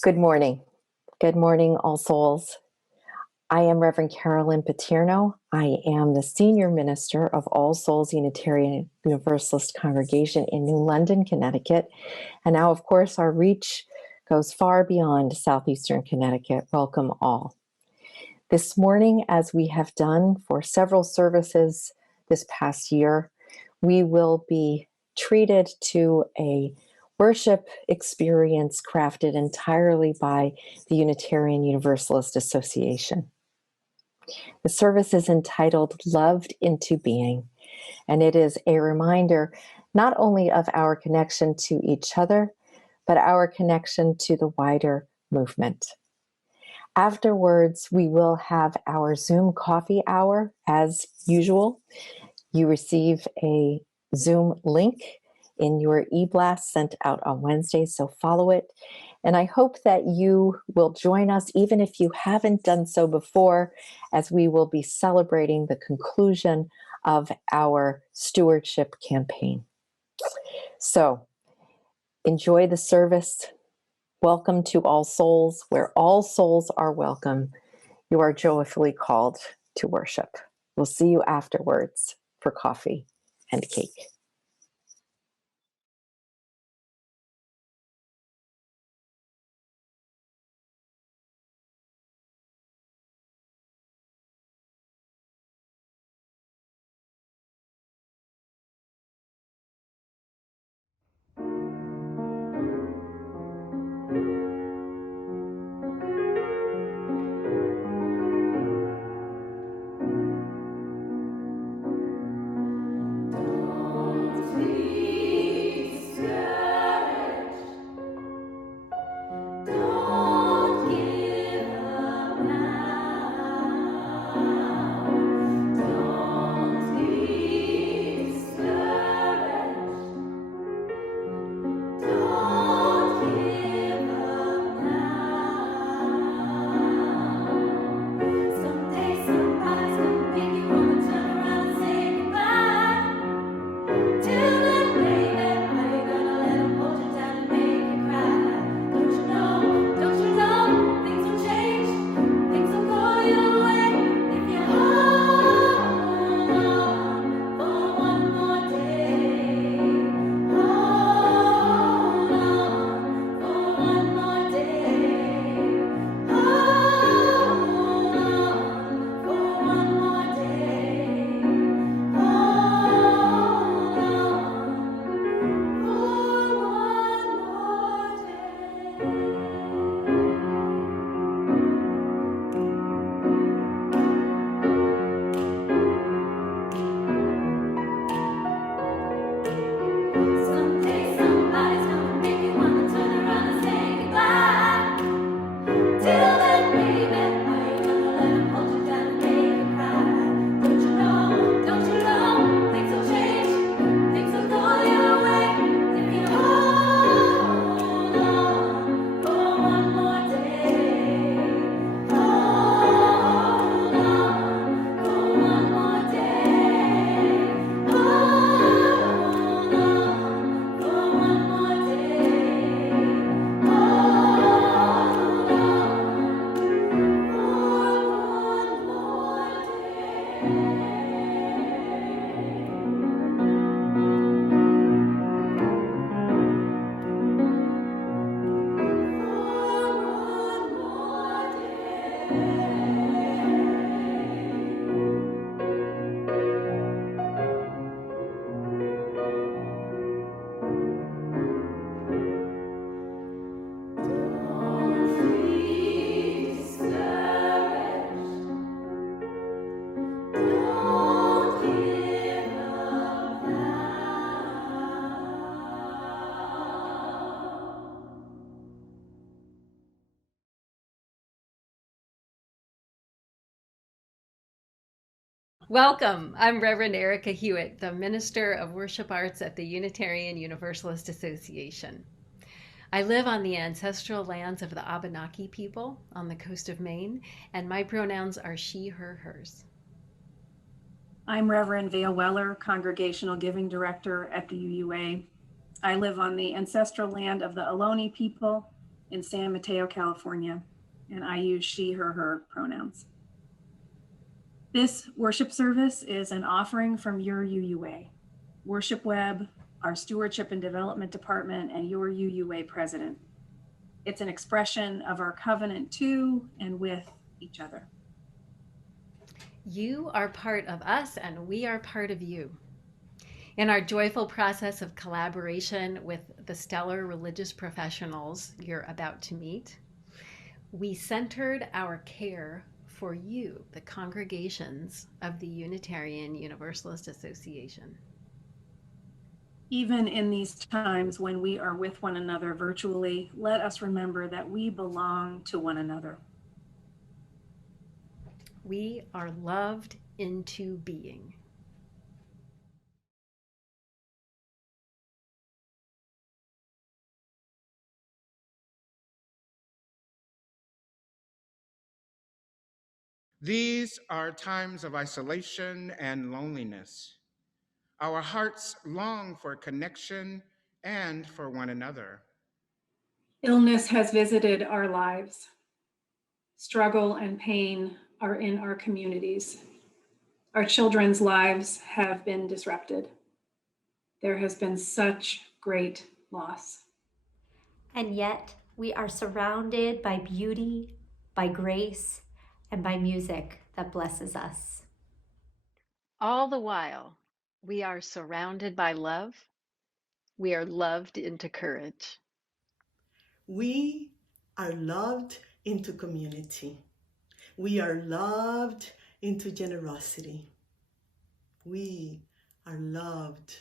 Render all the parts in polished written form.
Good morning. Good morning, All Souls. I am Reverend Carolyn Paterno. I am the Senior Minister of All Souls Unitarian Universalist Congregation in New London, Connecticut. And now, of course, our reach goes far beyond Southeastern Connecticut. Welcome all. This morning, as we have done for several services this past year, we will be treated to a worship experience crafted entirely by the Unitarian Universalist Association. The service is entitled Loved into Being, and it is a reminder not only of our connection to each other, but our connection to the wider movement. Afterwards, we will have our Zoom coffee hour as usual. You receive a Zoom link in your e-blast sent out on Wednesday, so follow it. And I hope that you will join us, even if you haven't done so before, as we will be celebrating the conclusion of our stewardship campaign. So enjoy the service. Welcome to All Souls, where all souls are welcome. You are joyfully called to worship. We'll see you afterwards for coffee and cake. Welcome. I'm Reverend Erica Hewitt, the Minister of Worship Arts at the Unitarian Universalist Association. I live on the ancestral lands of the Abenaki people on the coast of Maine, and my pronouns are she, her, hers. I'm Reverend Vale Weller, Congregational Giving Director at the UUA. I live on the ancestral land of the Ohlone people, in San Mateo, California, and I use she, her pronouns. This worship service is an offering from your UUA, Worship Web, our Stewardship and Development Department, and your UUA president. It's an expression of our covenant to and with each other. You are part of us and we are part of you. In our joyful process of collaboration with the stellar religious professionals you're about to meet, we centered our care for you, the congregations of the Unitarian Universalist Association. Even in these times when we are with one another virtually, let us remember that we belong to one another. We are loved into being. These are times of isolation and loneliness. Our hearts long for connection and for one another. Illness has visited our lives. Struggle and pain are in our communities. Our children's lives have been disrupted. There has been such great loss. And yet we are surrounded by beauty, by grace, and by music that blesses us. All the while, we are surrounded by love. We are loved into courage. We are loved into community. We are loved into generosity. We are loved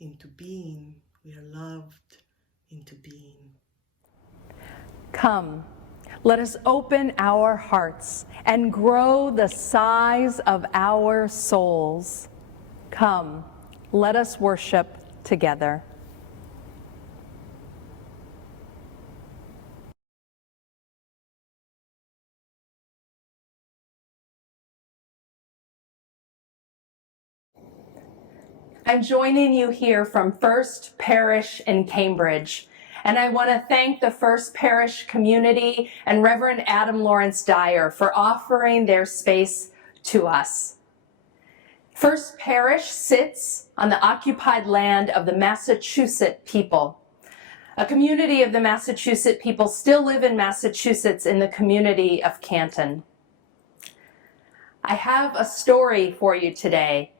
into being. We are loved into being. Come, let us open our hearts and grow the size of our souls. Come, let us worship together. I'm joining you here from First Parish in Cambridge. And I want to thank the First Parish community and Reverend Adam Lawrence Dyer for offering their space to us. First Parish sits on the occupied land of the Massachusetts people. A community of the Massachusetts people still live in Massachusetts in the community of Canton. I have a story for you today.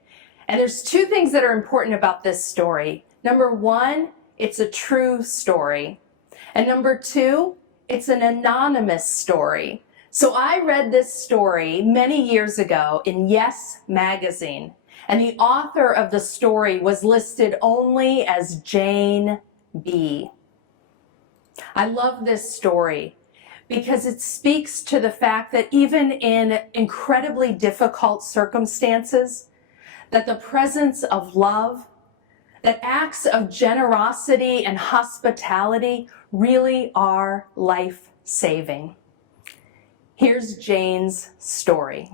And there's two things that are important about this story. Number one, it's a true story. And number two, it's an anonymous story. So I read this story many years ago in Yes magazine, and the author of the story was listed only as Jane B. I love this story because it speaks to the fact that even in incredibly difficult circumstances, that the presence of love, that acts of generosity and hospitality really are life-saving. Here's Jane's story.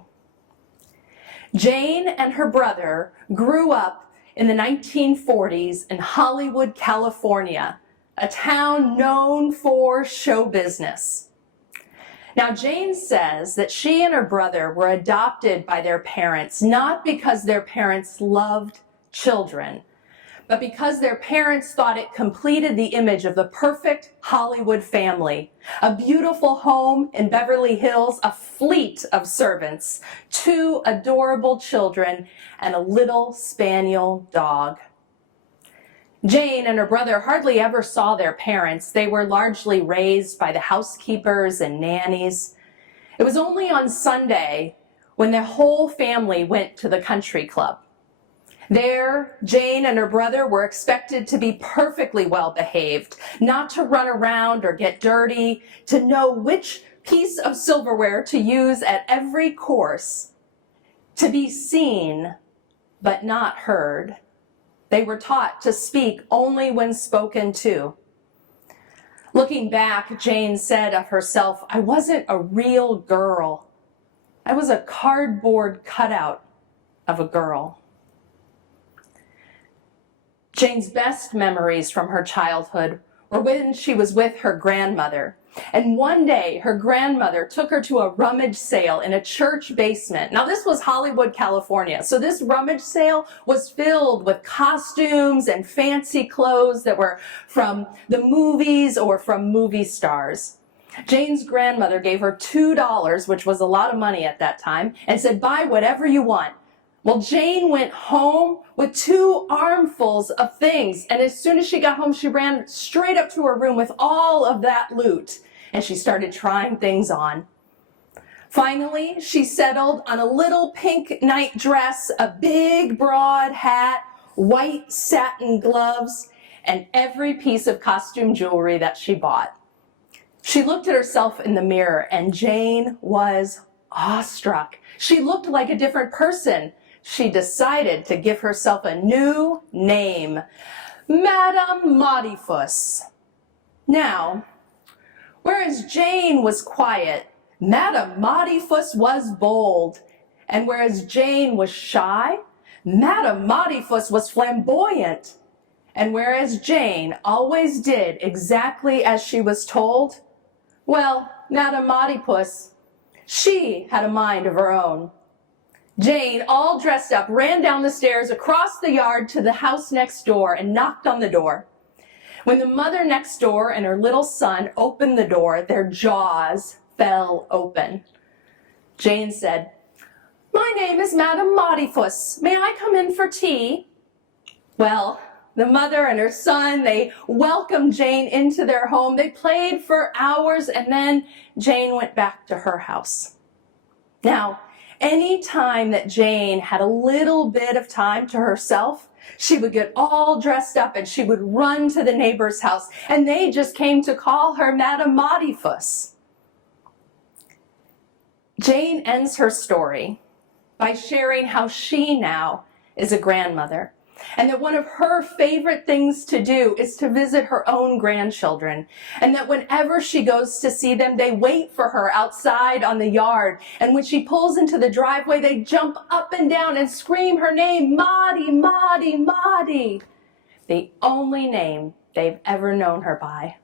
Jane and her brother grew up in the 1940s in Hollywood, California, a town known for show business. Now, Jane says that she and her brother were adopted by their parents, not because their parents loved children, but because their parents thought it completed the image of the perfect Hollywood family. A beautiful home in Beverly Hills, a fleet of servants, 2 adorable children, and a little spaniel dog. Jane and her brother hardly ever saw their parents. They were largely raised by the housekeepers and nannies. It was only on Sunday when the whole family went to the country club. There, Jane and her brother were expected to be perfectly well behaved, not to run around or get dirty, to know which piece of silverware to use at every course, to be seen but not heard. They were taught to speak only when spoken to. Looking back, Jane said of herself, "I wasn't a real girl. I was a cardboard cutout of a girl." Jane's best memories from her childhood were when she was with her grandmother. And one day, her grandmother took her to a rummage sale in a church basement. Now, this was Hollywood, California. So this rummage sale was filled with costumes and fancy clothes that were from the movies or from movie stars. Jane's grandmother gave her $2, which was a lot of money at that time, and said, "Buy whatever you want." Well, Jane went home with 2 armfuls of things, and as soon as she got home, she ran straight up to her room with all of that loot, and she started trying things on. Finally, she settled on a little pink night dress, a big broad hat, white satin gloves, and every piece of costume jewelry that she bought. She looked at herself in the mirror, and Jane was awestruck. She looked like a different person. She decided to give herself a new name, Madame Modifus. Now, whereas Jane was quiet, Madame Modifus was bold. And whereas Jane was shy, Madame Modifus was flamboyant. And whereas Jane always did exactly as she was told, well, Madame Modipus, she had a mind of her own. Jane, all dressed up, ran down the stairs across the yard to the house next door and knocked on the door. When the mother next door and her little son opened the door, their jaws fell open. Jane said, "My name is Madame Modifus. May I come in for tea?" Well, the mother and her son, they welcomed Jane into their home. They played for hours, and then Jane went back to her house. Now, any time that Jane had a little bit of time to herself, she would get all dressed up and she would run to the neighbor's house, and they just came to call her Madame Modifus. Jane ends her story by sharing how she now is a grandmother, and that one of her favorite things to do is to visit her own grandchildren, and that whenever she goes to see them, they wait for her outside on the yard, and when she pulls into the driveway, they jump up and down and scream her name, Maudie, Maudie, Maudie, the only name they've ever known her by.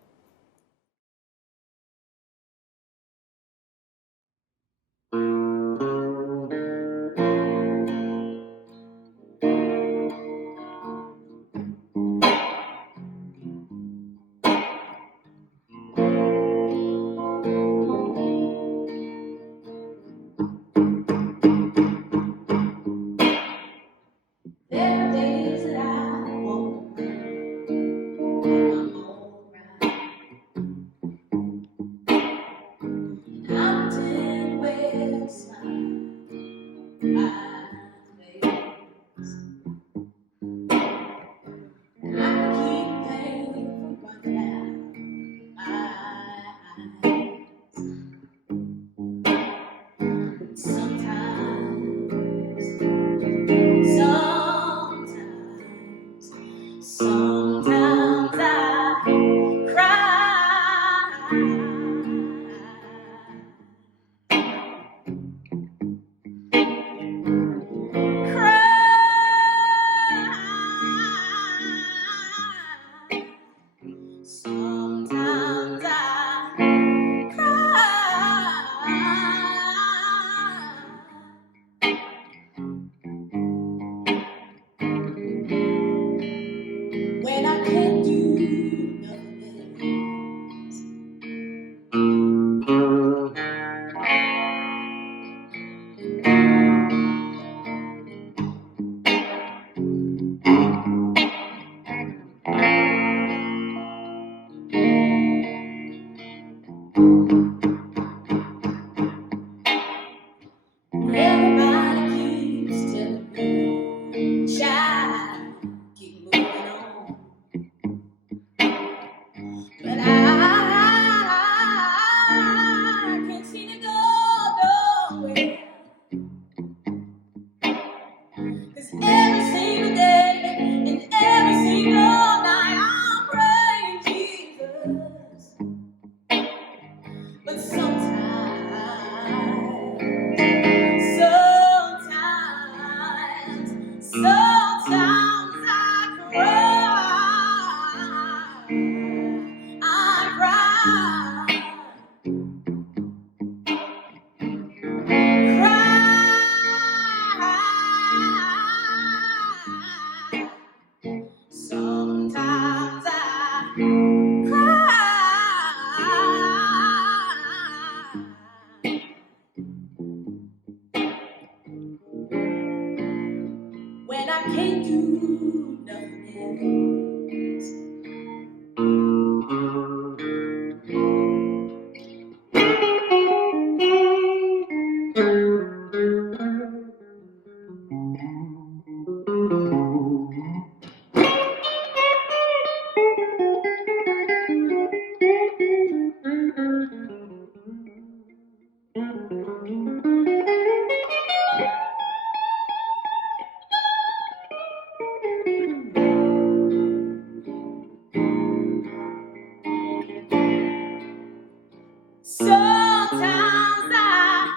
Sometimes I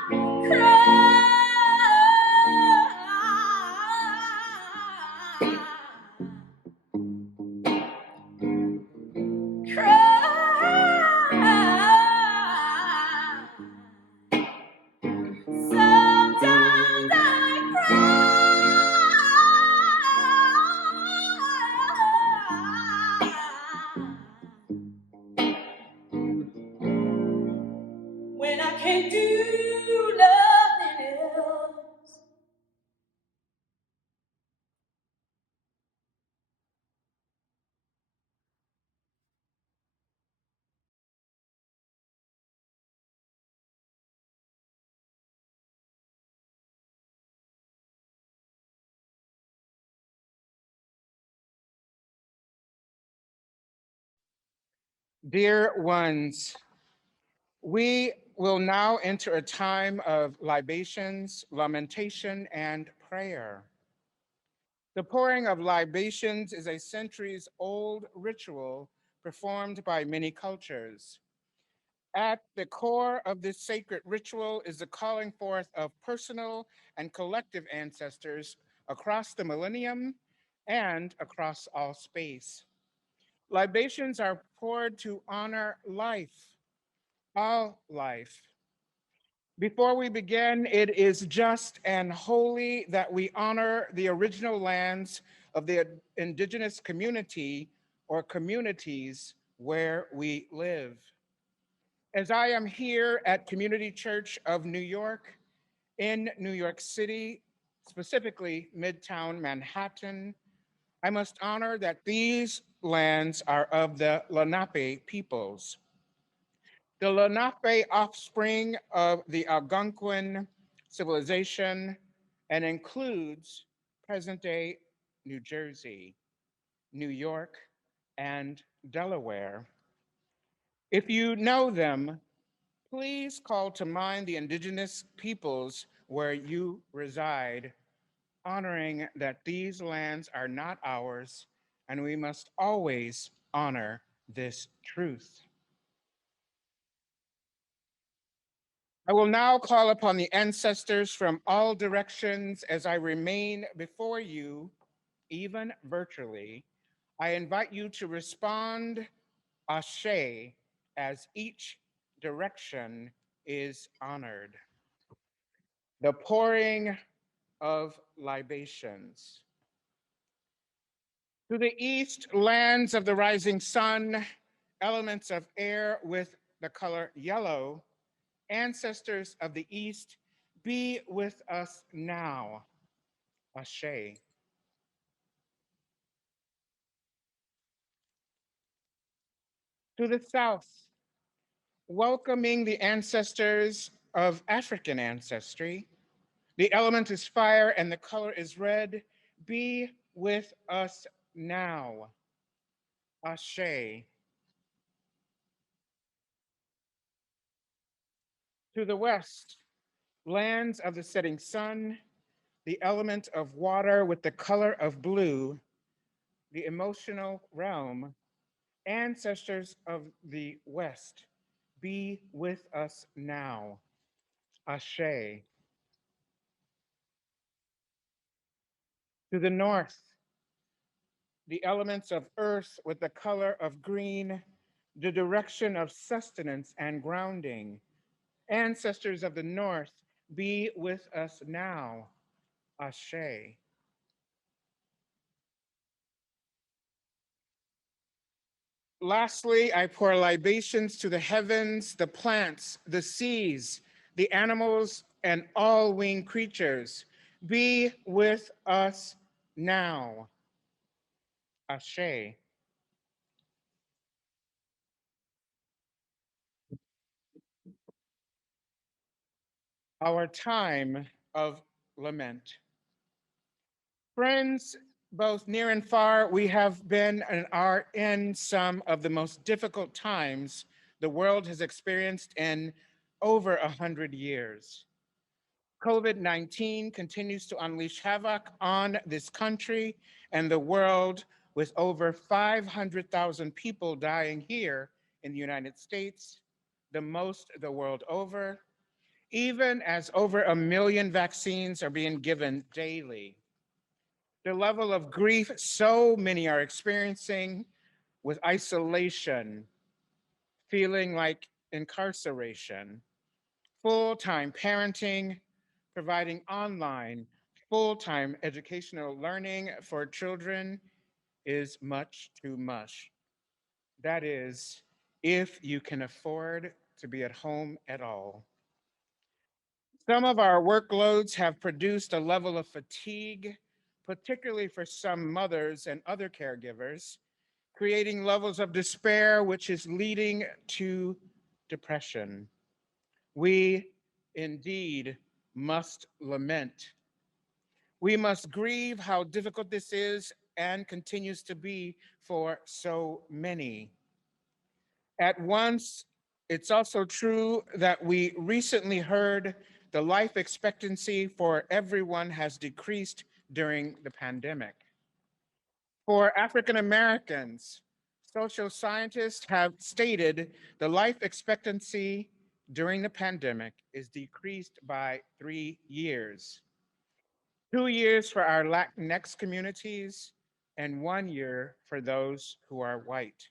cry. Sometimes I cry when I can't do nothing else. Dear ones, we will now enter a time of libations, lamentation, and prayer. The pouring of libations is a centuries-old ritual performed by many cultures. At the core of this sacred ritual is the calling forth of personal and collective ancestors across the millennium and across all space. Libations are poured to honor life, all life. Before we begin, it is just and holy that we honor the original lands of the indigenous community or communities where we live. As I am here at Community Church of New York in New York City, specifically Midtown Manhattan, I must honor that these lands are of the Lenape peoples. The Lenape offspring of the Algonquin civilization and includes present-day New Jersey, New York, and Delaware. If you know them, please call to mind the indigenous peoples where you reside, honoring that these lands are not ours, and we must always honor this truth. I will now call upon the ancestors from all directions as I remain before you, even virtually. I invite you to respond Ashe as each direction is honored. The pouring of libations. To the east, lands of the rising sun, elements of air with the color yellow, ancestors of the East, be with us now. Ashe. To the South, welcoming the ancestors of African ancestry. The element is fire and the color is red. Be with us now. Ashe. To the West, lands of the setting sun, the element of water with the color of blue, the emotional realm, ancestors of the West, be with us now. Ashe. To the North, the elements of earth with the color of green, the direction of sustenance and grounding. Ancestors of the North, be with us now. Ashe. Lastly, I pour libations to the heavens, the plants, the seas, the animals, and all winged creatures. Be with us now. Ashe. Our time of lament. Friends, both near and far, we have been and are in some of the most difficult times the world has experienced in over 100 years. COVID-19 continues to unleash havoc on this country and the world, with over 500,000 people dying here in the United States, the most the world over, even as over 1 million vaccines are being given daily. The level of grief so many are experiencing with isolation, feeling like incarceration, full-time parenting, providing online, full-time educational learning for children is much too much. That is, if you can afford to be at home at all. Some of our workloads have produced a level of fatigue, particularly for some mothers and other caregivers, creating levels of despair, which is leading to depression. We indeed must lament. We must grieve how difficult this is and continues to be for so many. At once, it's also true that we recently heard the life expectancy for everyone has decreased during the pandemic. For African Americans, social scientists have stated the life expectancy during the pandemic is decreased by 3 years. 2 years for our Latinx communities and 1 year for those who are white.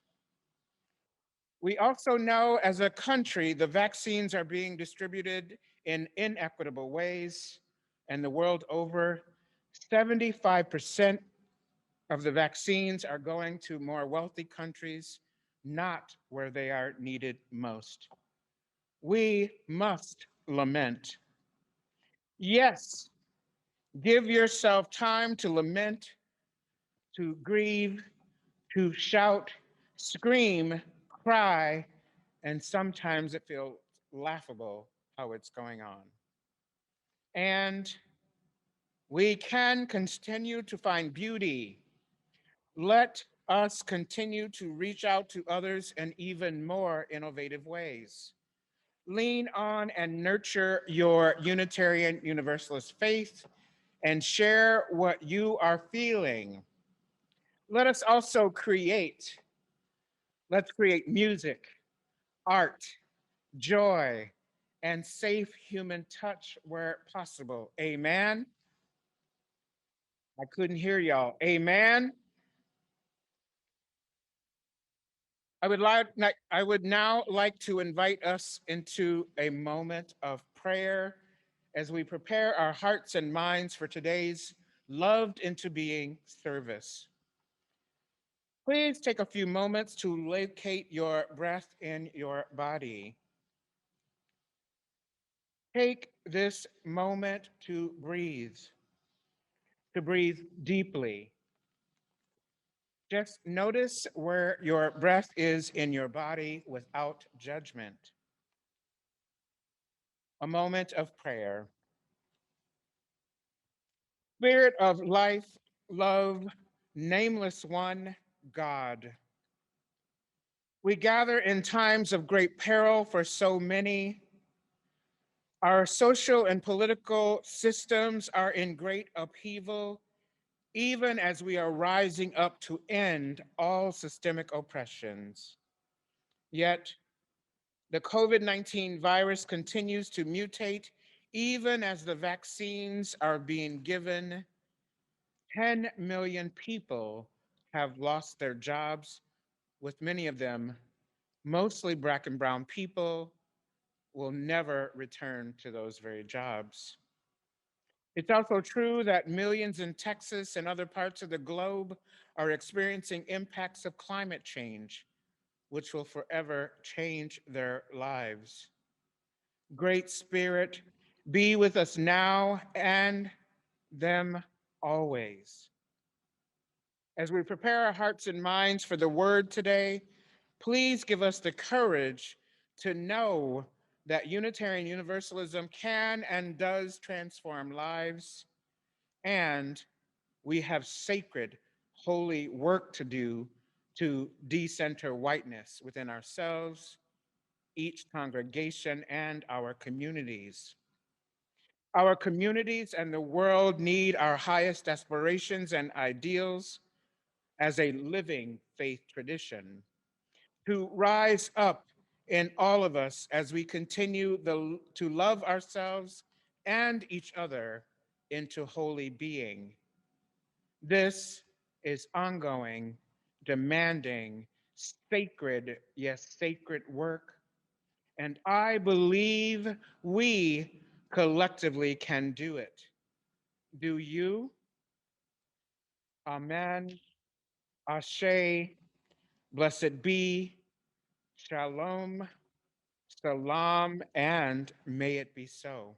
We also know as a country, the vaccines are being distributed in inequitable ways, and the world over, 75% of the vaccines are going to more wealthy countries, not where they are needed most. We must lament. Yes, give yourself time to lament, to grieve, to shout, scream, cry, and sometimes it feels laughable how it's going on. And we can continue to find beauty. Let us continue to reach out to others in even more innovative ways. Lean on and nurture your Unitarian Universalist faith and share what you are feeling. Let us also create. Let's create music, art, joy, and safe human touch where possible. Amen. I couldn't hear y'all. Amen. I would now like to invite us into a moment of prayer as we prepare our hearts and minds for today's loved into being service. Please take a few moments to locate your breath in your body. Take this moment to breathe deeply. Just notice where your breath is in your body without judgment. A moment of prayer. Spirit of life, love, nameless one, God. We gather in times of great peril for so many. Our social and political systems are in great upheaval, even as we are rising up to end all systemic oppressions. Yet, the COVID-19 virus continues to mutate even as the vaccines are being given. 10 million people have lost their jobs, with many of them, mostly Black and brown people, will never return to those very jobs. It's also true that millions in Texas and other parts of the globe are experiencing impacts of climate change, which will forever change their lives. Great Spirit, be with us now and them always. As we prepare our hearts and minds for the word today, please give us the courage to know that Unitarian Universalism can and does transform lives, and we have sacred, holy work to do to decenter whiteness within ourselves, each congregation, and our communities. Our communities and the world need our highest aspirations and ideals as a living faith tradition to rise up in all of us as we continue to love ourselves and each other into holy being. This is ongoing, demanding, sacred, yes, sacred work. And I believe we collectively can do it. Do you? Amen. Ashe. Blessed be. Shalom. Salam. And may it be so.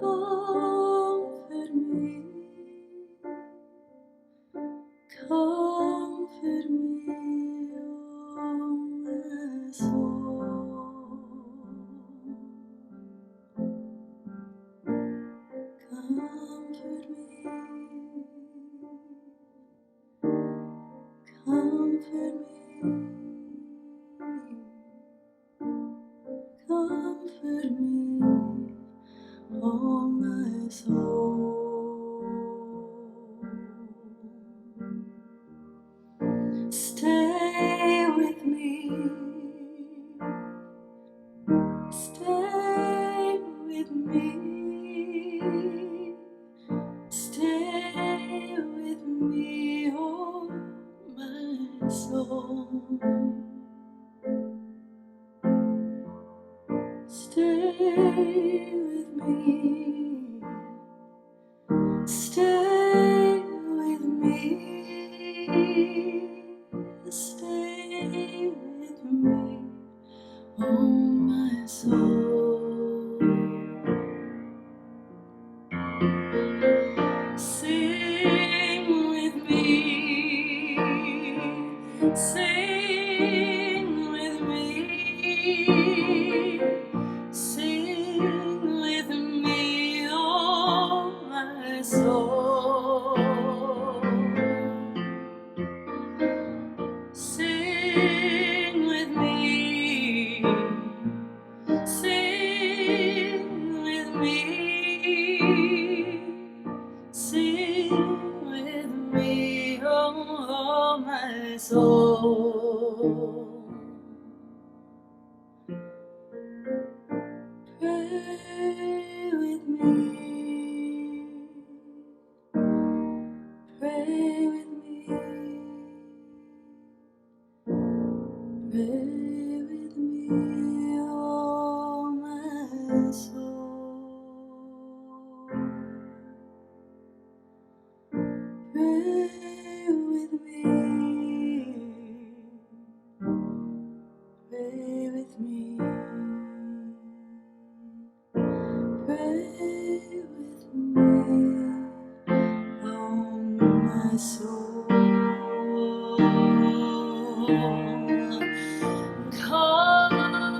Comfort me, comfort me, comfort me, oh my soul. Comfort me, comfort me. Comfort me, oh my soul. Stay with me, stay with me, stay with me, oh my soul. Stay with me, stay with me, stay with me, oh my soul. Sing with me, sing with me. Sing with me, oh my soul. Sing with me, sing with me, sing with me, oh my soul. Pray with me, pray with me, pray with me, oh my soul. Pray with me, pray with me. Pray with me, oh my soul. Comfort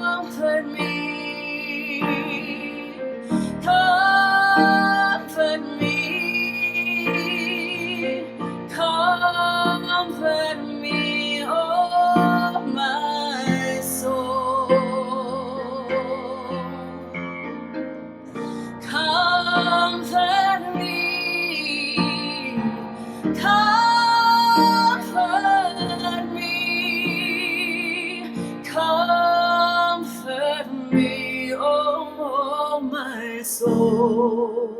soul.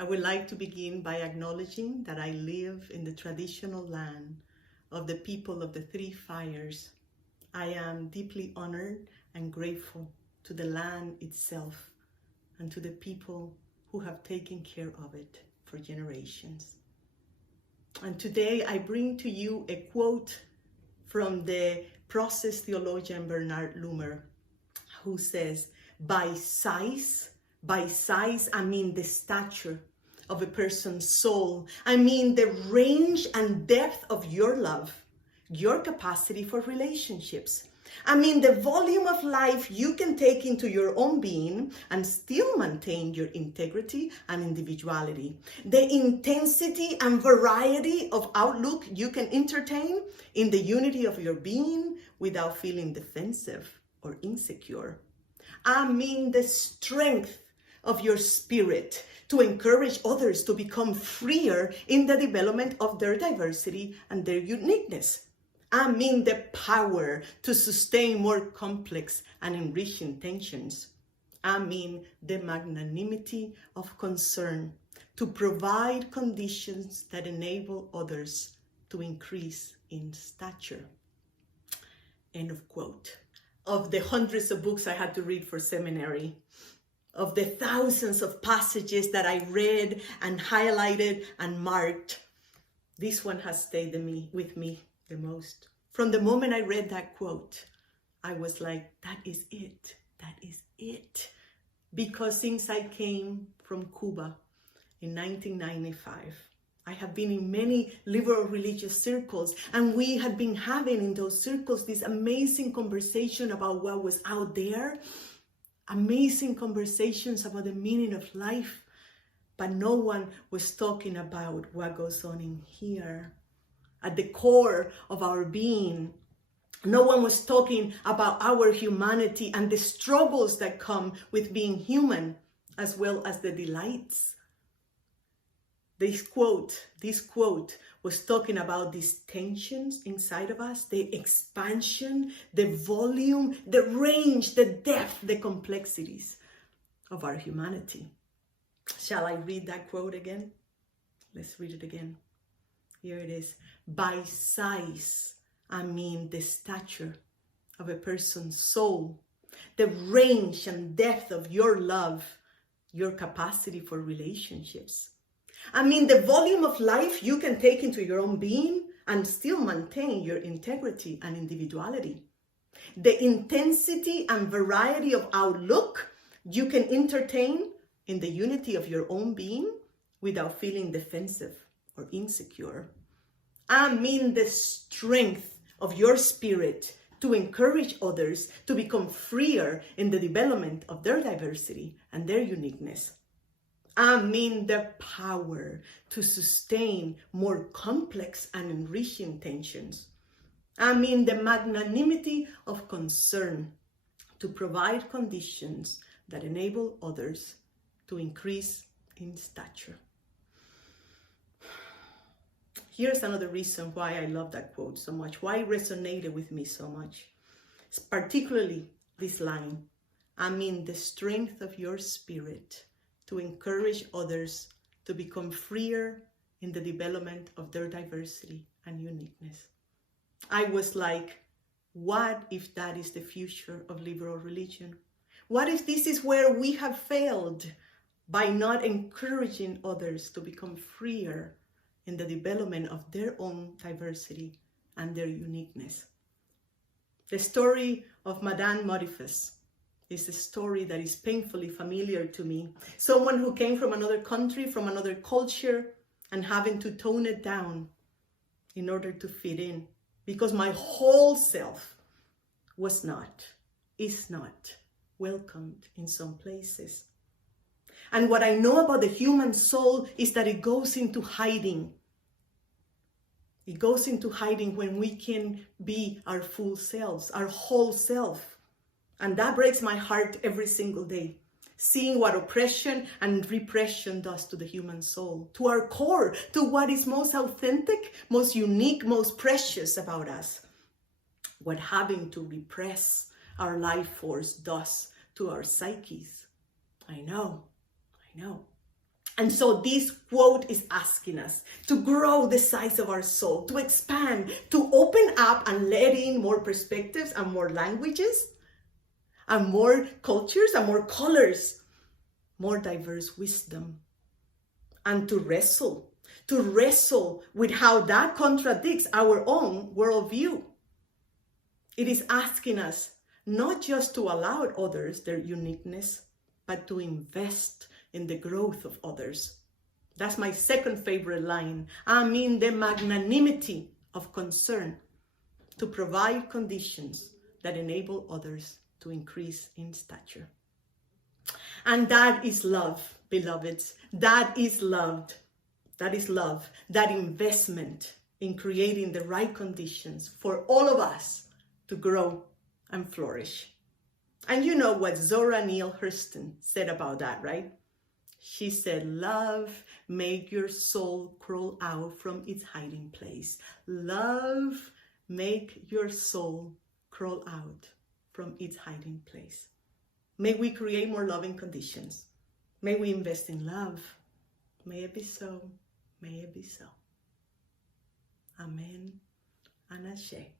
I would like to begin by acknowledging that I live in the traditional land of the people of the Three Fires. I am deeply honored and grateful to the land itself and to the people who have taken care of it for generations. And today I bring to you a quote from the process theologian Bernard Loomer, who says, by size, I mean the stature of a person's soul. I mean the range and depth of your love, your capacity for relationships. I mean the volume of life you can take into your own being and still maintain your integrity and individuality. The intensity and variety of outlook you can entertain in the unity of your being without feeling defensive or insecure. I mean the strength of your spirit to encourage others to become freer in the development of their diversity and their uniqueness. I mean the power to sustain more complex and enriching tensions. I mean the magnanimity of concern to provide conditions that enable others to increase in stature. End of quote. Of the hundreds of books I had to read for seminary, of the thousands of passages that I read and highlighted and marked, this one has stayed with me the most. From the moment I read that quote, I was like, that is it. That is it. Because since I came from Cuba in 1995, I have been in many liberal religious circles, and we had been having in those circles this amazing conversation about what was out there, amazing conversations about the meaning of life, but no one was talking about what goes on in here, at the core of our being. No one was talking about our humanity and the struggles that come with being human, as well as the delights. This quote was talking about these tensions inside of us, the expansion, the volume, the range, the depth, the complexities of our humanity. Shall I read that quote again? Let's read it again. Here it is. By size, I mean the stature of a person's soul, the range and depth of your love, your capacity for relationships. I mean the volume of life you can take into your own being and still maintain your integrity and individuality. The intensity and variety of outlook you can entertain in the unity of your own being without feeling defensive or insecure. I mean the strength of your spirit to encourage others to become freer in the development of their diversity and their uniqueness. I mean the power to sustain more complex and enriching tensions. I mean the magnanimity of concern to provide conditions that enable others to increase in stature. Here's another reason why I love that quote so much, why it resonated with me so much. It's particularly this line, I mean the strength of your spirit to encourage others to become freer in the development of their diversity and uniqueness. I was like, what if that is the future of liberal religion? What if this is where we have failed by not encouraging others to become freer in the development of their own diversity and their uniqueness? The story of Madame Modifus is a story that is painfully familiar to me. Someone who came from another country, from another culture, and having to tone it down in order to fit in, because my whole self is not welcomed in some places. And what I know about the human soul is that it goes into hiding. It goes into hiding when we can be our full selves, our whole self. And that breaks my heart every single day, seeing what oppression and repression does to the human soul, to our core, to what is most authentic, most unique, most precious about us. What having to repress our life force does to our psyches. I know. And so this quote is asking us to grow the size of our soul, to expand, to open up and let in more perspectives and more languages and more cultures and more colors, more diverse wisdom, and to wrestle with how that contradicts our own worldview. It is asking us not just to allow others their uniqueness, but to invest in the growth of others. That's my second favorite line. I mean the magnanimity of concern to provide conditions that enable others to increase in stature. And that is love, beloveds. That is love. That investment in creating the right conditions for all of us to grow and flourish. And you know what Zora Neale Hurston said about that, right? She said, love, make your soul crawl out from its hiding place. Love, make your soul crawl out from its hiding place. May we create more loving conditions. May we invest in love. May it be so. May it be so. Amen and Ashe.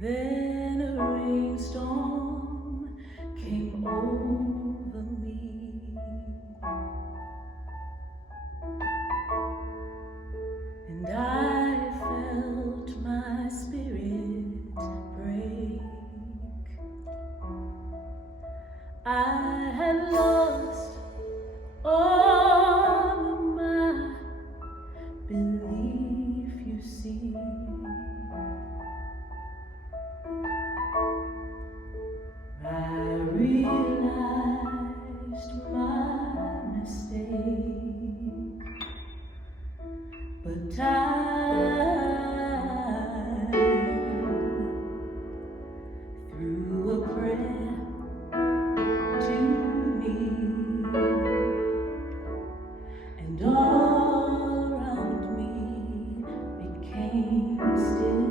Then a rainstorm came over me, and I felt my spirit break. I had lost all of my belief, you see. I realized my mistake, but time threw a prayer to me, and all around me became still.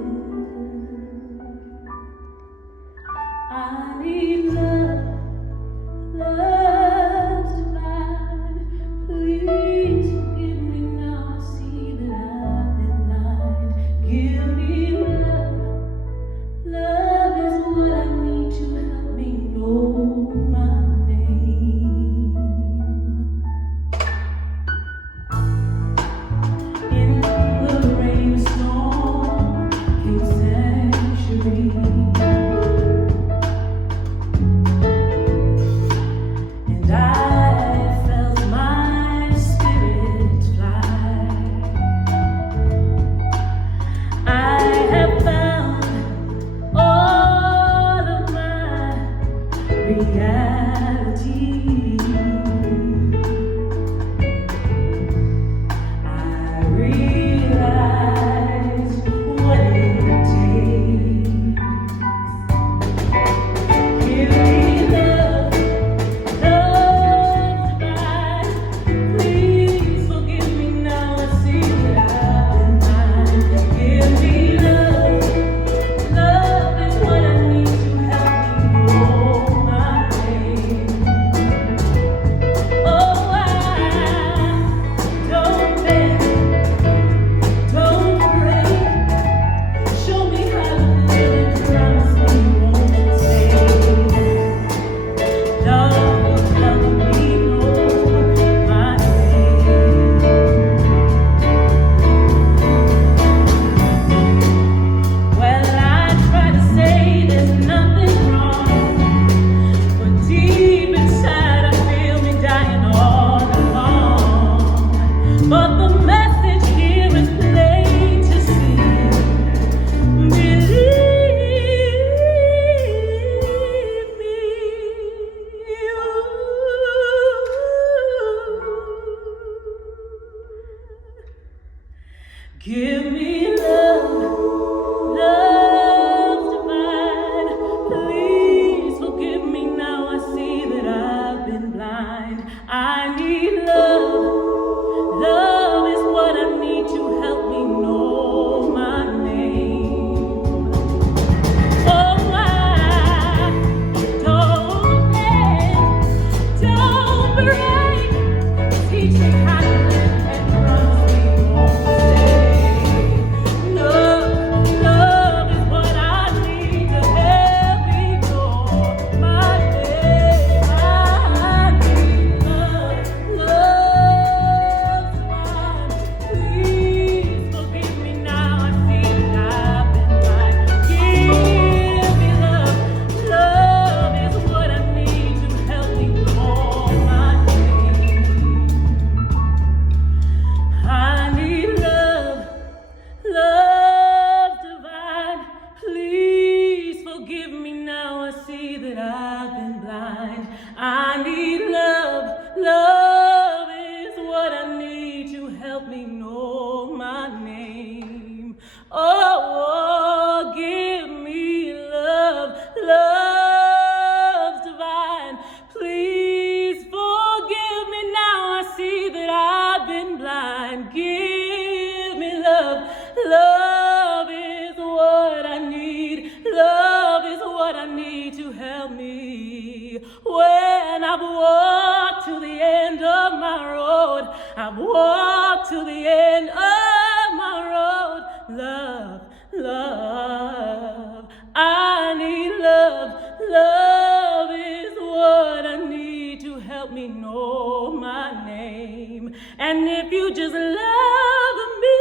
oh, give me love, love divine. Please forgive me now. I see that I've been blind. Give me love, love is what I need. Love is what I need to help me when I've walked to the end of my road. I've walked to the end of my road. Love, love, I need love. Love is what I need to help me know my name. And if you just love me,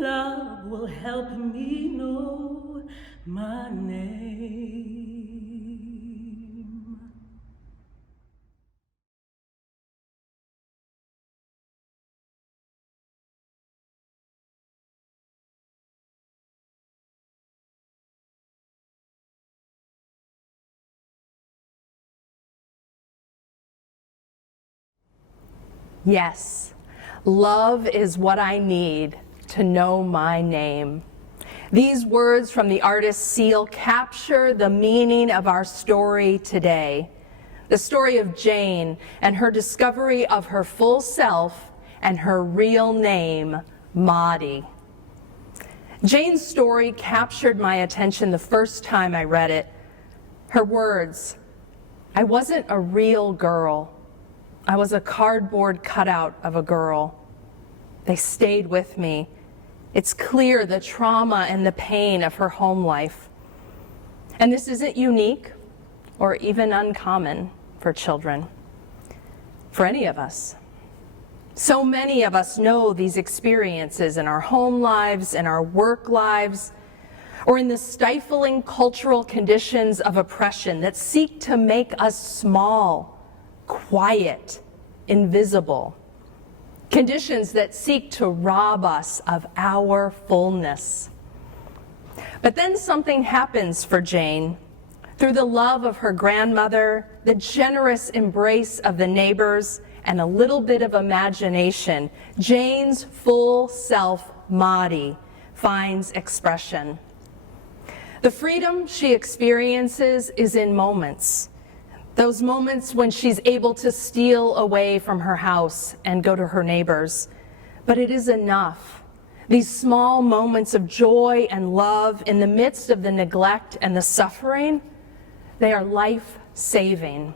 love will help me know my name. Yes, love is what I need to know my name. These words from the artist's seal capture the meaning of our story today. The story of Jane and her discovery of her full self and her real name, Maudie. Jane's story captured my attention the first time I read it. Her words, I wasn't a real girl. I was a cardboard cutout of a girl. They stayed with me. It's clear the trauma and the pain of her home life. And this isn't unique or even uncommon for children, for any of us. So many of us know these experiences in our home lives, in our work lives, or in the stifling cultural conditions of oppression that seek to make us small, quiet, invisible. Conditions that seek to rob us of our fullness. But then something happens for Jane. Through the love of her grandmother, the generous embrace of the neighbors, and a little bit of imagination, Jane's full self, Maudie, finds expression. The freedom she experiences is in moments. Those moments when she's able to steal away from her house and go to her neighbors. But it is enough. These small moments of joy and love in the midst of the neglect and the suffering, they are life-saving.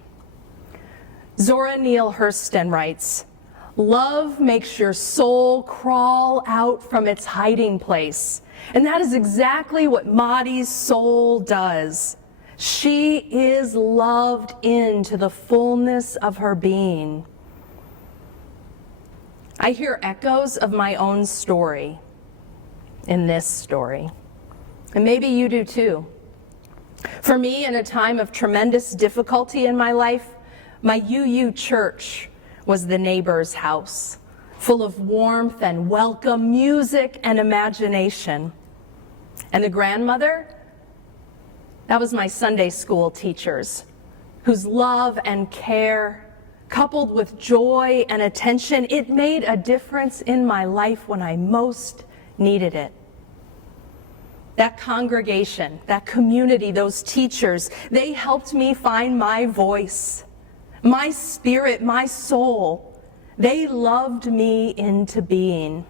Zora Neale Hurston writes, love makes your soul crawl out from its hiding place. And that is exactly what Maudie's soul does. She is loved into the fullness of her being. I hear echoes of my own story in this story. And maybe you do too. For me, in a time of tremendous difficulty in my life, my UU church was the neighbor's house, full of warmth and welcome, music and imagination. And the grandmother, that was my Sunday school teachers, whose love and care, coupled with joy and attention, it made a difference in my life when I most needed it. That congregation, that community, those teachers, they helped me find my voice, my spirit, my soul. They loved me into being.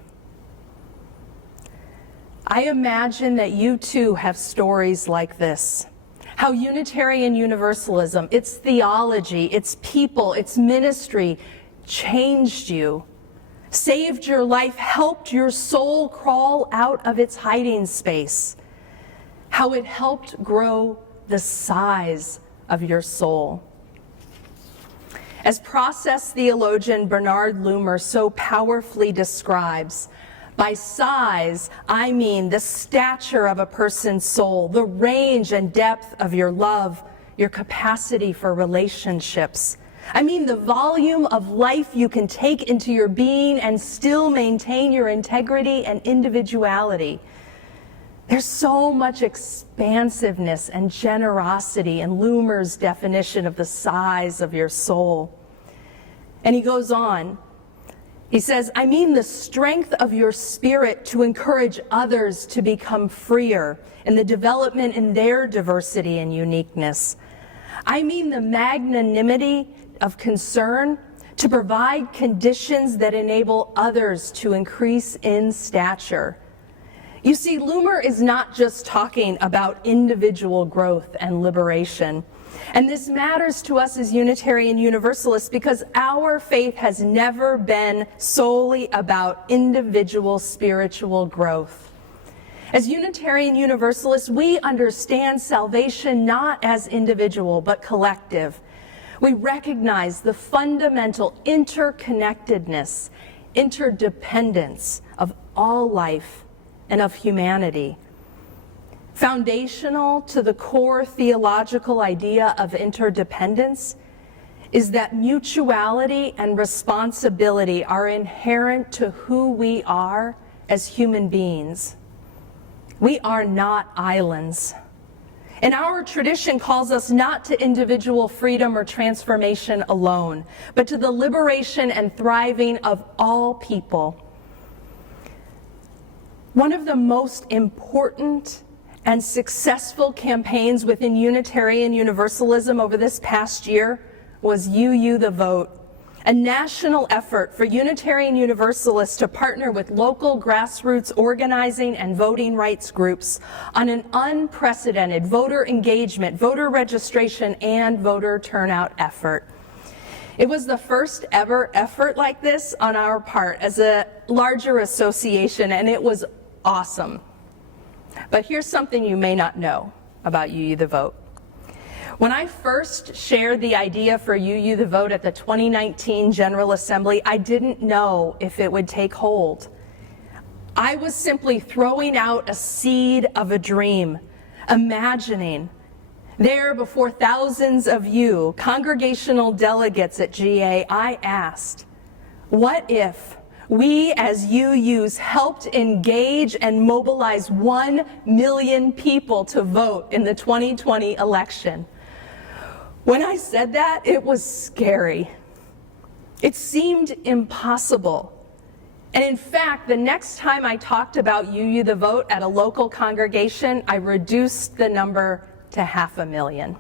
I imagine that you too have stories like this. How Unitarian Universalism, its theology, its people, its ministry changed you, saved your life, helped your soul crawl out of its hiding space. How it helped grow the size of your soul. As process theologian Bernard Loomer so powerfully describes, by size, I mean the stature of a person's soul, the range and depth of your love, your capacity for relationships. I mean the volume of life you can take into your being and still maintain your integrity and individuality. There's so much expansiveness and generosity in Loomer's definition of the size of your soul. And he goes on, He says, I mean the strength of your spirit to encourage others to become freer in the development in their diversity and uniqueness. I mean the magnanimity of concern to provide conditions that enable others to increase in stature. You see, Loomer is not just talking about individual growth and liberation. And this matters to us as Unitarian Universalists because our faith has never been solely about individual spiritual growth. As Unitarian Universalists, we understand salvation not as individual but collective. We recognize the fundamental interconnectedness, interdependence of all life and of humanity. Foundational to the core theological idea of interdependence is that mutuality and responsibility are inherent to who we are as human beings. We are not islands. And our tradition calls us not to individual freedom or transformation alone, but to the liberation and thriving of all people. One of the most important and successful campaigns within Unitarian Universalism over this past year was UU the Vote, a national effort for Unitarian Universalists to partner with local grassroots organizing and voting rights groups on an unprecedented voter engagement, voter registration, and voter turnout effort. It was the first ever effort like this on our part as a larger association, and it was awesome. But here's something you may not know about UU the Vote. When I first shared the idea for UU the Vote at the 2019 General Assembly, I didn't know if it would take hold. I was simply throwing out a seed of a dream, imagining there before thousands of you, congregational delegates at GA, I asked, what if we as UUs helped engage and mobilize 1 million people to vote in the 2020 election? When I said that, it was scary. It seemed impossible. And in fact, the next time I talked about UU the Vote at a local congregation, I reduced the number to 500,000.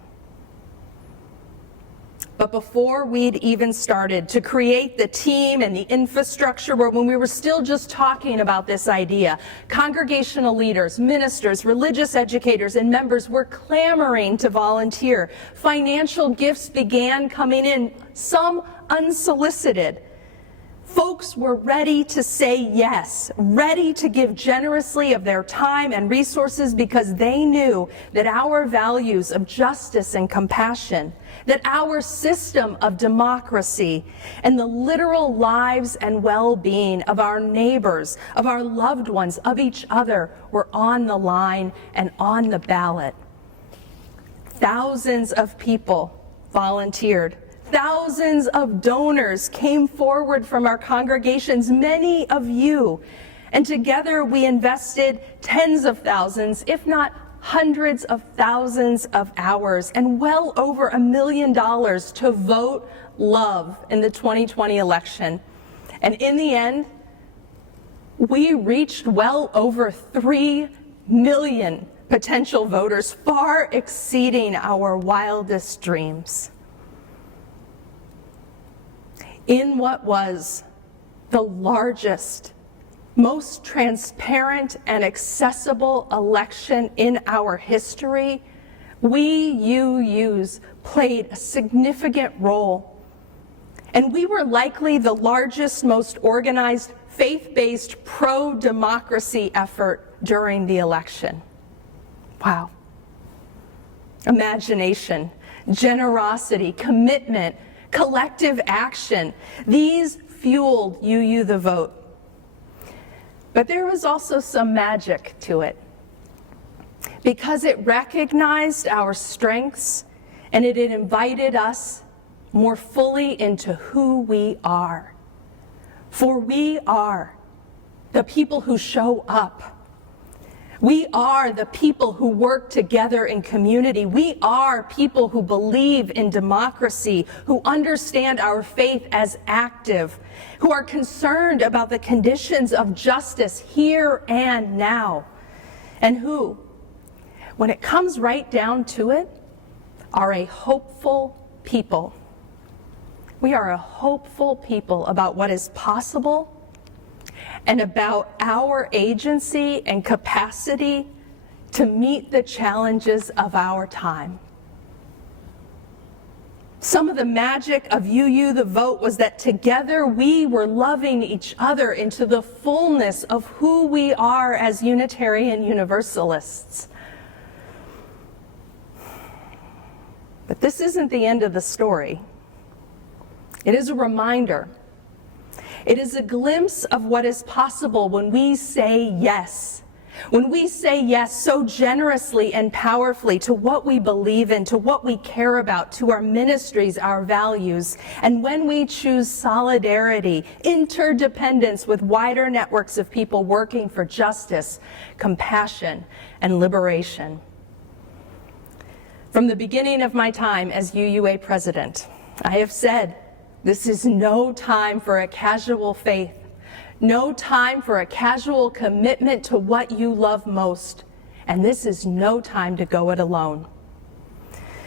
But before we'd even started to create the team and the infrastructure, when we were still just talking about this idea, congregational leaders, ministers, religious educators, and members were clamoring to volunteer. Financial gifts began coming in, some unsolicited. Folks were ready to say yes, ready to give generously of their time and resources because they knew that our values of justice and compassion, that our system of democracy and the literal lives and well-being of our neighbors, of our loved ones, of each other were on the line and on the ballot. Thousands of people volunteered. Thousands of donors came forward from our congregations, many of you, and together we invested tens of thousands, if not hundreds of thousands of hours and well over $1 million to vote love in the 2020 election. And in the end, we reached well over 3 million potential voters, far exceeding our wildest dreams. In what was the largest, most transparent and accessible election in our history, we UUs played a significant role. And we were likely the largest, most organized, faith-based, pro-democracy effort during the election. Wow. Imagination, generosity, commitment, collective action. These fueled UU the Vote. But there was also some magic to it, because it recognized our strengths and it invited us more fully into who we are. For we are the people who show up. We are the people who work together in community. We are people who believe in democracy, who understand our faith as active, who are concerned about the conditions of justice here and now, and who, when it comes right down to it, are a hopeful people. We are a hopeful people about what is possible and about our agency and capacity to meet the challenges of our time. Some of the magic of UU the Vote was that together we were loving each other into the fullness of who we are as Unitarian Universalists. But this isn't the end of the story. It is a reminder. It is a glimpse of what is possible when we say yes. When we say yes so generously and powerfully to what we believe in, to what we care about, to our ministries, our values, and when we choose solidarity, interdependence with wider networks of people working for justice, compassion, and liberation. From the beginning of my time as UUA president, I have said, this is no time for a casual faith, no time for a casual commitment to what you love most, and this is no time to go it alone.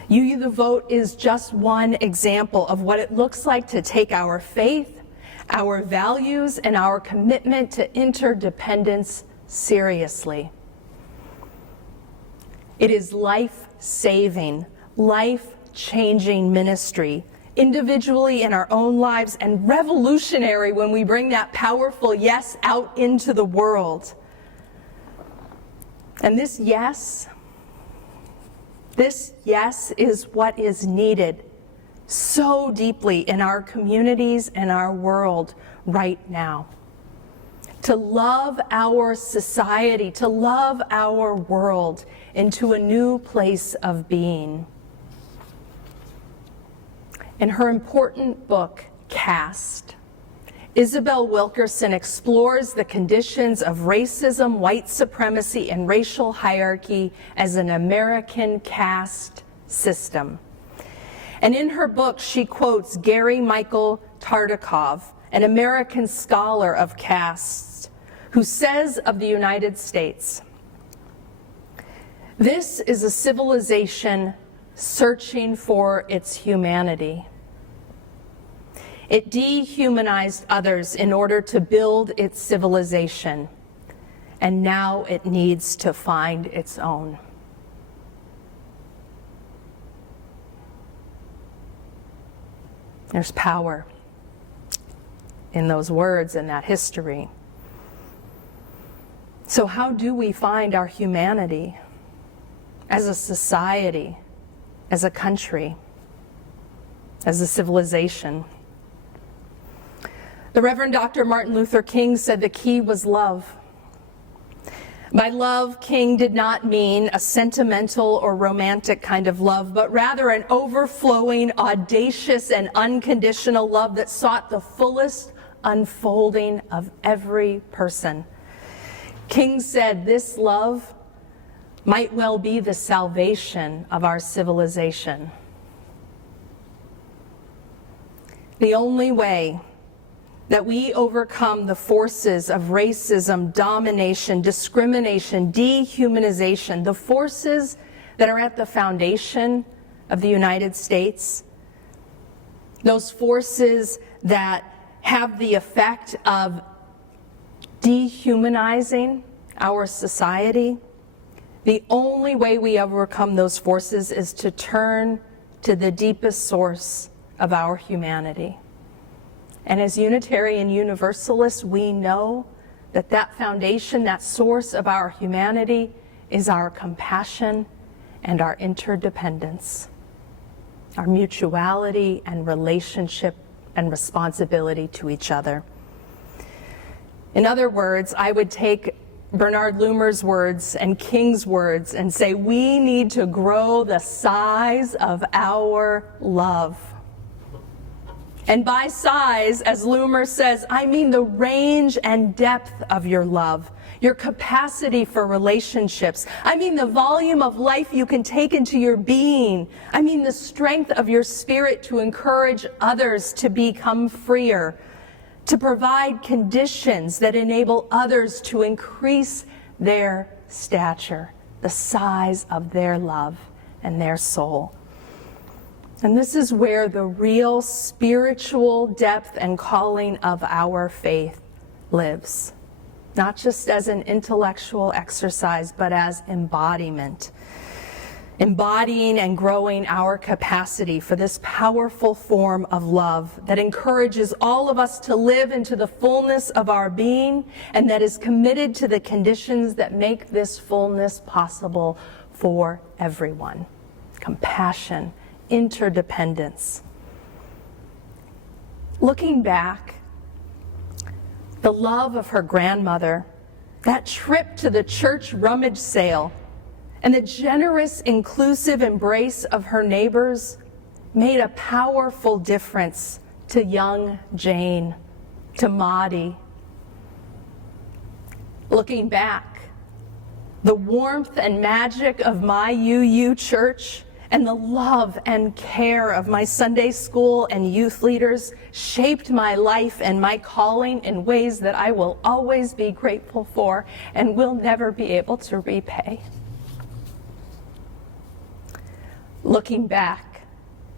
UU the Vote is just one example of what it looks like to take our faith, our values, and our commitment to interdependence seriously. It is life-saving, life-changing ministry, individually in our own lives, and revolutionary when we bring that powerful yes out into the world. And this yes is what is needed so deeply in our communities and our world right now. To love our society, to love our world into a new place of being. In her important book, Caste, Isabel Wilkerson explores the conditions of racism, white supremacy, and racial hierarchy as an American caste system. And in her book, she quotes Gary Michael Tartikoff, an American scholar of castes, who says of the United States, "This is a civilization searching for its humanity. It dehumanized others in order to build its civilization, and now it needs to find its own." There's power in those words and that history. So how do we find our humanity as a society, as a country, as a civilization? The Reverend Dr. Martin Luther King said the key was love. By love, King did not mean a sentimental or romantic kind of love, but rather an overflowing, audacious, and unconditional love that sought the fullest unfolding of every person. King said this love might well be the salvation of our civilization. The only way that we overcome the forces of racism, domination, discrimination, dehumanization, the forces that are at the foundation of the United States, those forces that have the effect of dehumanizing our society, the only way we overcome those forces is to turn to the deepest source of our humanity. And as Unitarian Universalists, we know that that foundation, that source of our humanity, is our compassion and our interdependence, our mutuality and relationship and responsibility to each other. In other words, I would take Bernard Loomer's words and King's words and say we need to grow the size of our love. And by size, as Loomer says, I mean the range and depth of your love, your capacity for relationships. I mean the volume of life you can take into your being. I mean the strength of your spirit to encourage others to become freer, to provide conditions that enable others to increase their stature, the size of their love and their soul. And this is where the real spiritual depth and calling of our faith lives, not just as an intellectual exercise, but as embodiment. Embodying and growing our capacity for this powerful form of love that encourages all of us to live into the fullness of our being and that is committed to the conditions that make this fullness possible for everyone. Compassion, interdependence. Looking back, the love of her grandmother, that trip to the church rummage sale, and the generous, inclusive embrace of her neighbors made a powerful difference to young Jane, to Maudie. Looking back, the warmth and magic of my UU church and the love and care of my Sunday school and youth leaders shaped my life and my calling in ways that I will always be grateful for and will never be able to repay. Looking back,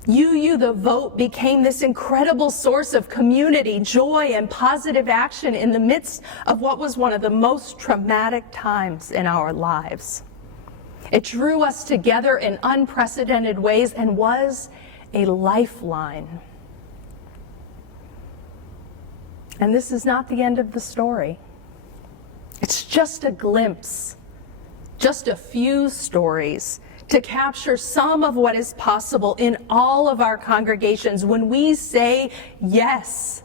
UU the Vote became this incredible source of community, joy, and positive action in the midst of what was one of the most traumatic times in our lives. It drew us together in unprecedented ways and was a lifeline. And this is not the end of the story. It's just a glimpse, just a few stories to capture some of what is possible in all of our congregations when we say yes.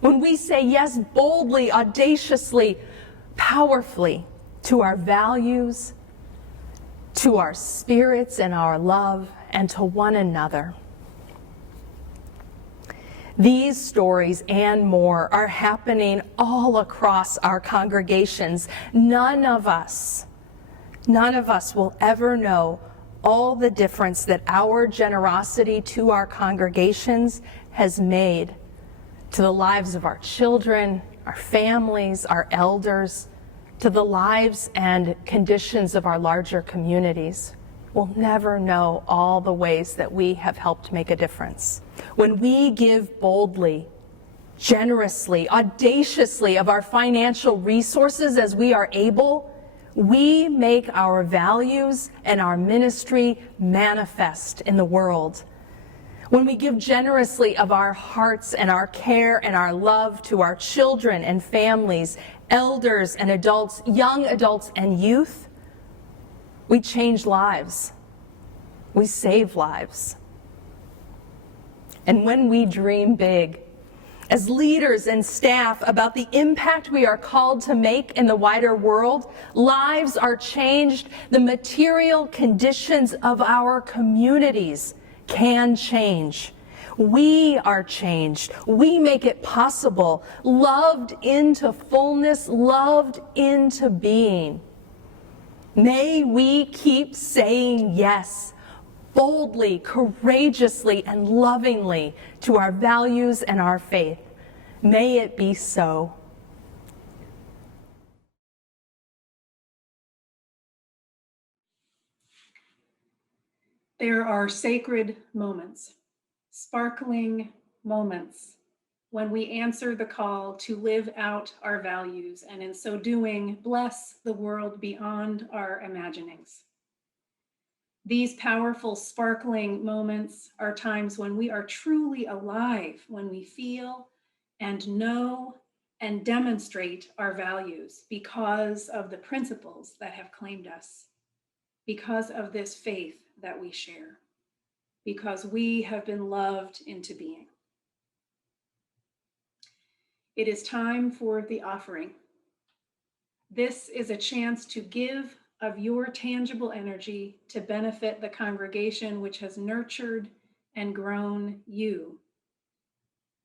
When we say yes boldly, audaciously, powerfully to our values, to our spirits and our love, and to one another. These stories and more are happening all across our congregations. None of us will ever know all the difference that our generosity to our congregations has made to the lives of our children, our families, our elders, to the lives and conditions of our larger communities. We'll never know all the ways that we have helped make a difference. When we give boldly, generously, audaciously of our financial resources as we are able, we make our values and our ministry manifest in the world. When we give generously of our hearts and our care and our love to our children and families, elders and adults, young adults and youth, we change lives. We save lives. And when we dream big, as leaders and staff about the impact we are called to make in the wider world, lives are changed. The material conditions of our communities can change. We are changed. We make it possible, loved into fullness, loved into being. May we keep saying yes, boldly, courageously, and lovingly to our values and our faith. May it be so. There are sacred moments, sparkling moments, when we answer the call to live out our values and in so doing, bless the world beyond our imaginings. These powerful, sparkling moments are times when we are truly alive, when we feel and know and demonstrate our values because of the principles that have claimed us, because of this faith that we share, because we have been loved into being. It is time for the offering. This is a chance to give of your tangible energy to benefit the congregation which has nurtured and grown you,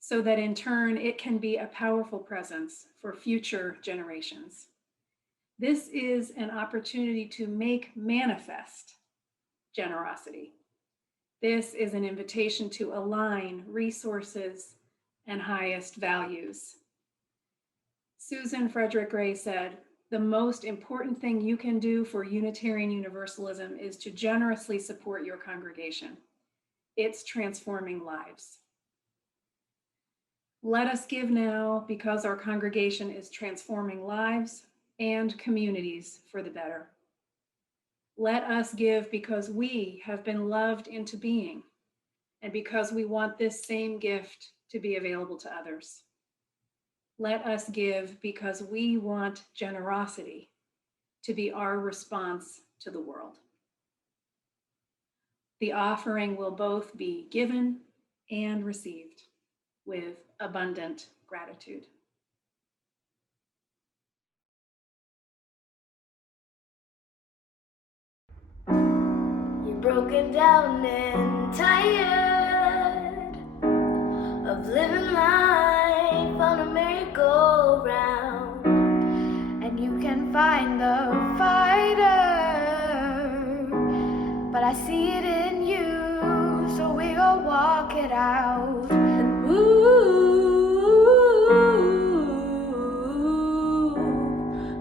so that in turn it can be a powerful presence for future generations. This is an opportunity to make manifest generosity. This is an invitation to align resources and highest values. Susan Frederick Ray said, "The most important thing you can do for Unitarian Universalism is to generously support your congregation. It's transforming lives." Let us give now because our congregation is transforming lives and communities for the better. Let us give because we have been loved into being and because we want this same gift to be available to others. Let us give because we want generosity to be our response to the world. The offering will both be given and received with abundant gratitude. You're broken down and tired of living life on a merry-go-round, and you can find the fighter, but I see it in you, so we go walk it out. And move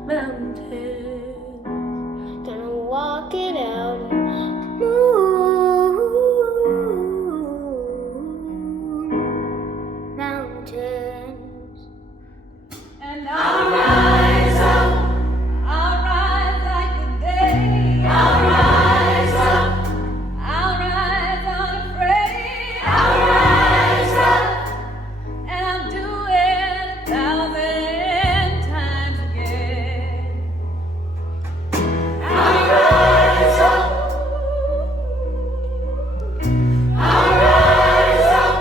mountains, gonna walk it out. Mountains. And I'll rise up, I'll rise like the day. I'll rise up, I'll rise unafraid. I'll rise up, and I'll do it 1,000 times again. I'll rise up, I'll rise up,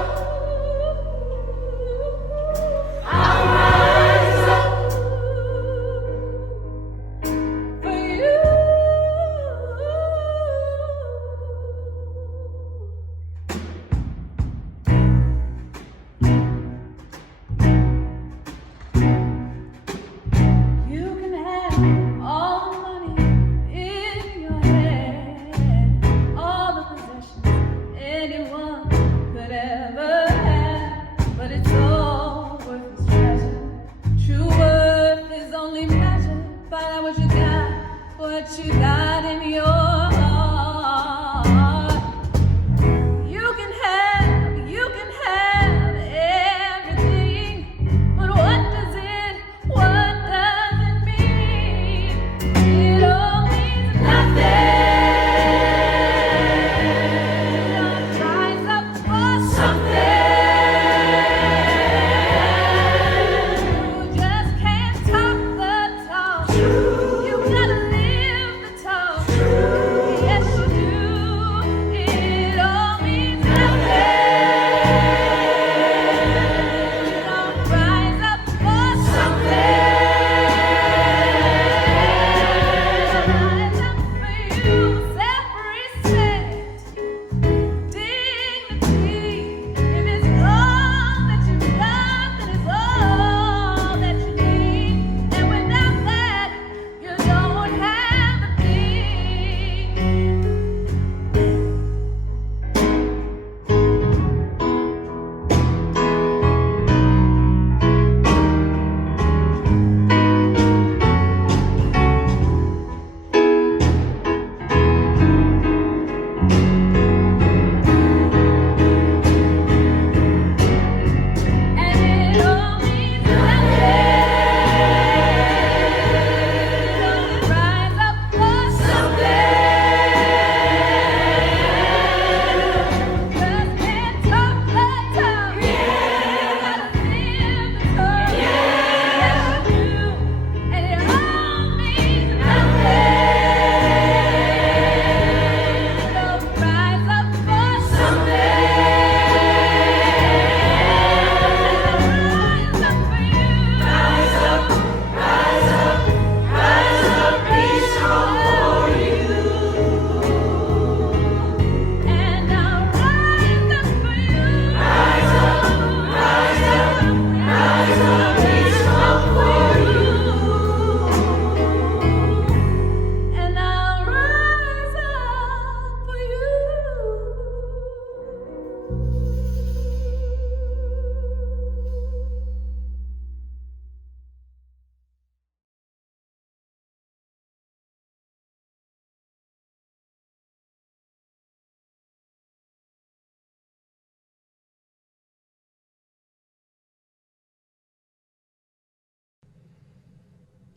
I'll rise up for you. You can have all the money in your head, all the possessions anyone could ever have, but it's all worth its treasure. True worth is only measured by what you got in your heart. You can have everything, but what does it mean? It all means nothing. Don't rise up for something. You just can't talk the talk. You gotta live the talk.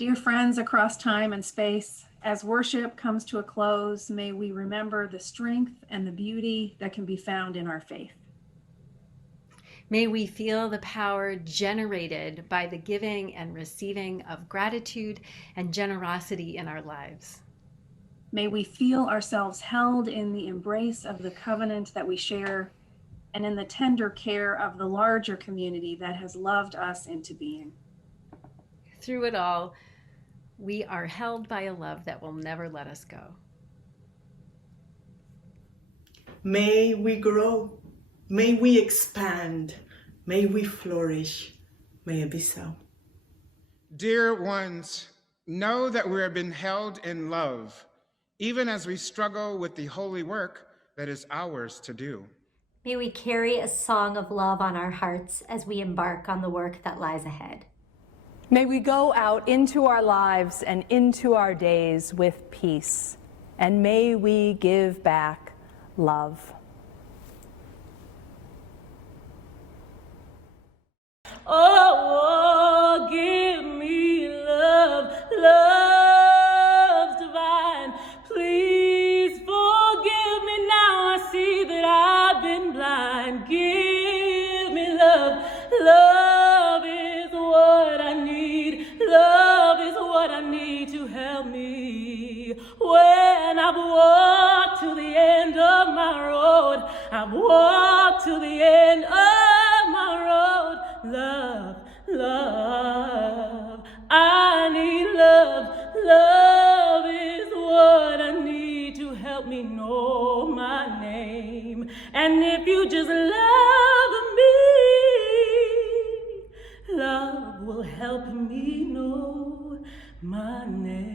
Dear friends across time and space, as worship comes to a close, may we remember the strength and the beauty that can be found in our faith. May we feel the power generated by the giving and receiving of gratitude and generosity in our lives. May we feel ourselves held in the embrace of the covenant that we share and in the tender care of the larger community that has loved us into being. Through it all, we are held by a love that will never let us go. May we grow. May we expand. May we flourish. May it be so. Dear ones, know that we have been held in love, even as we struggle with the holy work that is ours to do. May we carry a song of love on our hearts as we embark on the work that lies ahead. May we go out into our lives and into our days with peace, and may we give back love. Oh, give me love, love divine. Please forgive me now. I see that I've been blind. Give me love, love is what I need. Love is what I need to help me. When I've walked to the end of my road, I've walked to the end of my road. Love, love, I need love. Love is what I need to help me know my name. And if you just love me, love will help me know my name.